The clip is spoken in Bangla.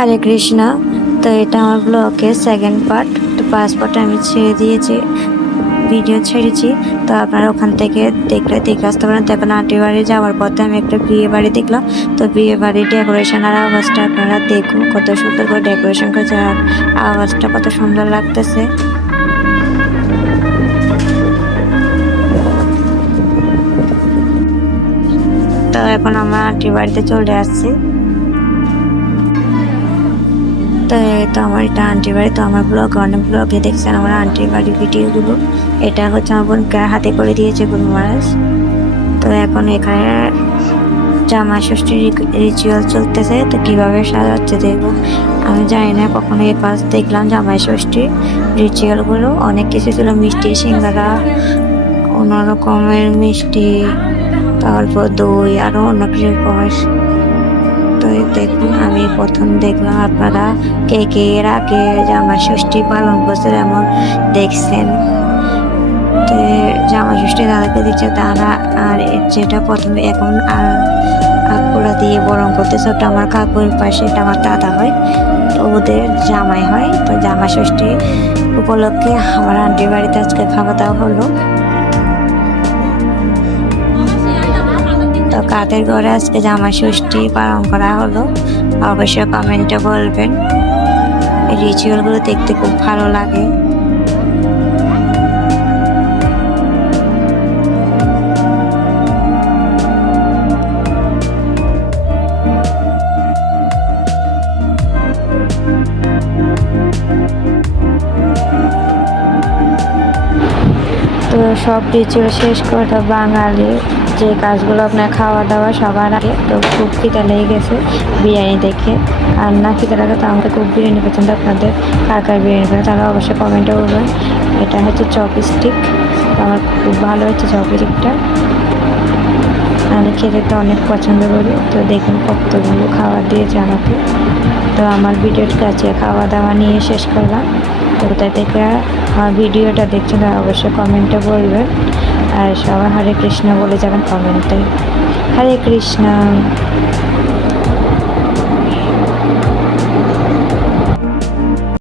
হরে কৃষ্ণ। তো এটা আমার ব্লগের সেকেন্ড পার্ট। তো ফার্স্ট পার্টে আমি ছেড়ে দিয়েছি, ভিডিও ছেড়েছি। তো আপনারা ওখান থেকে দেখে আসতে পারেন। তো এখন আন্টি বাড়ি যাওয়ার পথে আমি একটা বিয়ে বাড়ি দেখলাম। তো বিয়ে বাড়ির ডেকোরেশন আর আওয়াজটা আপনারা দেখুন, কত সুন্দর করে ডেকোরেশন করেছে আর আওয়াজটা কত সুন্দর লাগতেছে। তো এখন আমরা আন্টি বাড়িতে চলে আসছি। তো এই তো আমার এটা আন্টি বাড়ি। তো আমার অনেক ব্লগে দেখছেন আমার আন্টি বাড়ির ভিডিওগুলো। এটা হচ্ছে আমার বোনকে হাতে করে দিয়েছে গুরু মহারাজ। তো এখন এখানে জামাই ষষ্ঠীর রিচুয়াল চলতেছে। তো কিভাবে সাজাচ্ছে দেখবো, আমি জানি না, কখনো এই পাশ দেখলাম জামাই ষষ্ঠীর রিচুয়ালগুলো। অনেক কিছু ছিল, মিষ্টি, সিঙ্গারা, অন্য রকমের মিষ্টি, তারপর দই, আরো অনেক রকমের। তো দেখুন, আমি প্রথম দেখলাম। আপনারা কে কে এর আগে জামাই ষষ্ঠী পালন করছেন এমন দেখছেন? তো জামাই ষষ্ঠী দাদাকে দিচ্ছে তারা। আর যেটা প্রথমে এখন আকুড়া দিয়ে বরণ করতেছে, ওটা আমার কাকুর পাশে, এটা আমার দাদা হয়, তো ওদের জামাই হয়। তো জামাই ষষ্ঠী উপলক্ষে আমার আন্টির বাড়িতে আজকে খাওয়া দাওয়া হলো। তো কাদের ঘরে আজকে জামাই ষষ্ঠী পালন করা হলো অবশ্যই কমেন্টে বলবেন। এই রিচুয়ালগুলো দেখতে খুব ভালো লাগে। তো সব রিচুয়াল শেষ করে তো বাঙালি যে কাজগুলো আপনার খাওয়া দাওয়া সবার আগে। তো খুব খিদা লেগে গেছে বিরিয়ানি দেখে। আর না খিদা লাগে তো আমাকে খুব বিরিয়ানি পছন্দ। আপনাদের কার কার বিরিয়ানি পছন্দ তারা অবশ্যই কমেন্টে বলবেন। এটা হচ্ছে চপস্টিক, আমার খুব ভালো হচ্ছে চপস্টিকটা, আমি খেতে তো অনেক পছন্দ করি। তো দেখুন কতগুলো খাবার দিয়েছে আমাকে। তো আমার ভিডিওর কাছে খাওয়া দাওয়া নিয়ে শেষ করলাম। তো কোথা থেকে আমার ভিডিওটা দেখছেন অবশ্যই কমেন্টে বলবেন। আর সবাই হরে কৃষ্ণ বলে যাবেন কমেন্টে। হরে কৃষ্ণ।